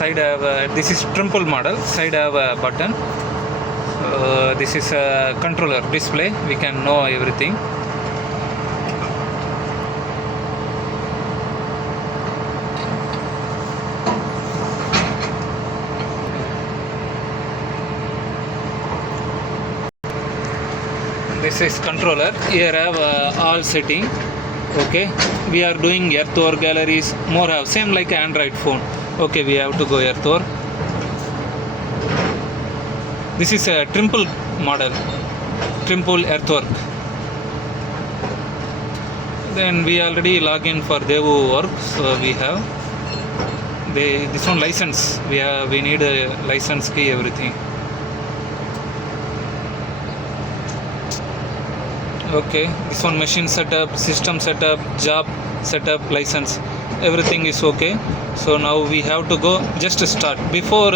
side have this is trimple model. Side have a button. This is a controller display. We can know everything. This is controller. Here have all setting. Okay, we are doing earth over galleries. More have same like Android phone. Okay, we have to go earth over. This is a trimple model. Trimple earthwork. Then we already log in for Devu work. So we have this one license. We need a license key, everything. Okay, this one machine setup, system setup, job setup, license, everything is okay. So now we have to go just start. Before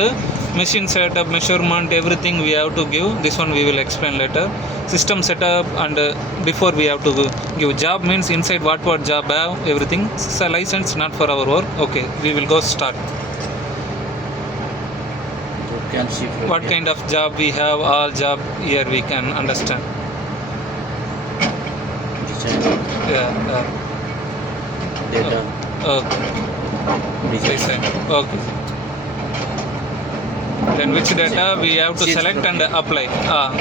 machine setup, measurement, everything we have to give. This one we will explain later. System setup, and before we have to give job means inside what job have, everything. So license not for our work. Okay, we will go start. What kind of job we have, all job here we can understand. Yeah. Data. Design. Okay. Then which data we have to select and apply?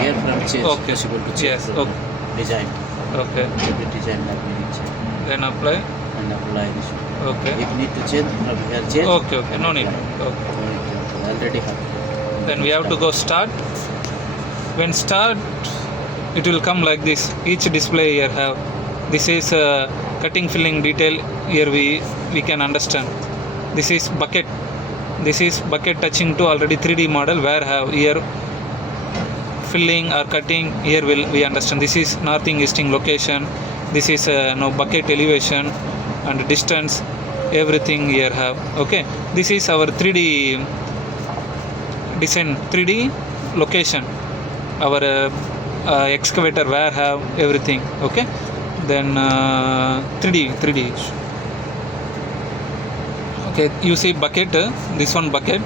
Here from change. Okay. Possible to change. Yes. Okay. Design. Okay. The design that we need change. Then apply. And apply this one. Okay. If need to change, from here change. Okay. Okay. No need. Okay. Already have. Then we have to go start. When start, it will come like this. Each display here have. This is cutting filling detail. Here we can understand. This is bucket. This is bucket touching to already 3D model where have here filling or cutting. Here will we understand. This is northing easting location. This is bucket elevation and distance. Everything here have. Okay. This is our 3D design. 3D location. Our excavator where have everything. Okay. Then 3D. Okay, you see bucket, this one bucket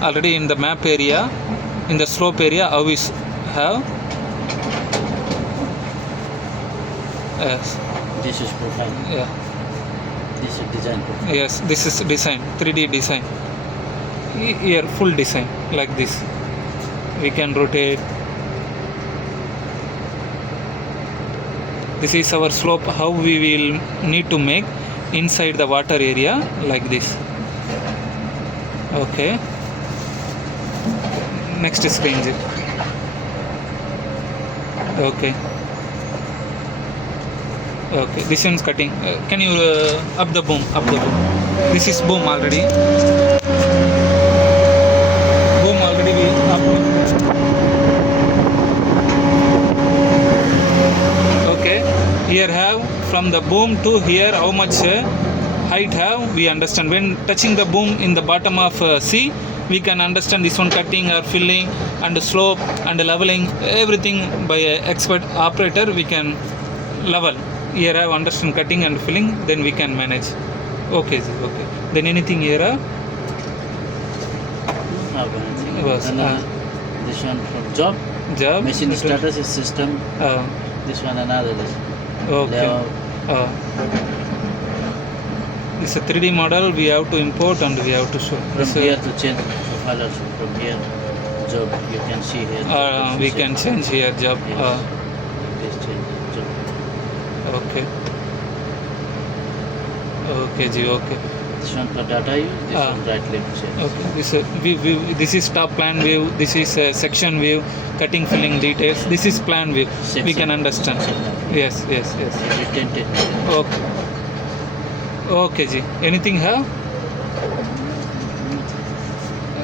already in the map area, in the slope area, how we have. Yes. This is profile. Yeah. This is design profile. Yes, this is design, 3D design. Here full design like this. We can rotate. This is our slope, how we will need to make inside the water area like this. Okay. Next screen. Okay. Okay. This one's cutting. Can you up the boom? This is boom already. Boom already we up. Here have from the boom to here how much height have we understand. When touching the boom in the bottom of sea, we can understand this one cutting or filling and slope and leveling everything by expert operator we can level. Here have understand cutting and filling, then we can manage. Okay. Then anything here? This one from job. Machine status is system. This one another is. Okay. It's a 3D model. We have to import and we have to show. From here to change profile also. From here, job you can see here. We can change here job. Yes. Please change job. Okay. Okay, Ji. Okay. This one for data use. This one right left change. Okay. This is top plan view. This is section view. Cutting filling details. This is plan view. Section. We can understand. Yes. Okay, Ji. Anything have?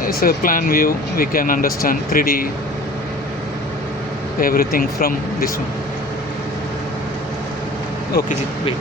It's a plan view. We can understand 3D. Everything from this one. Okay, Ji. Wait.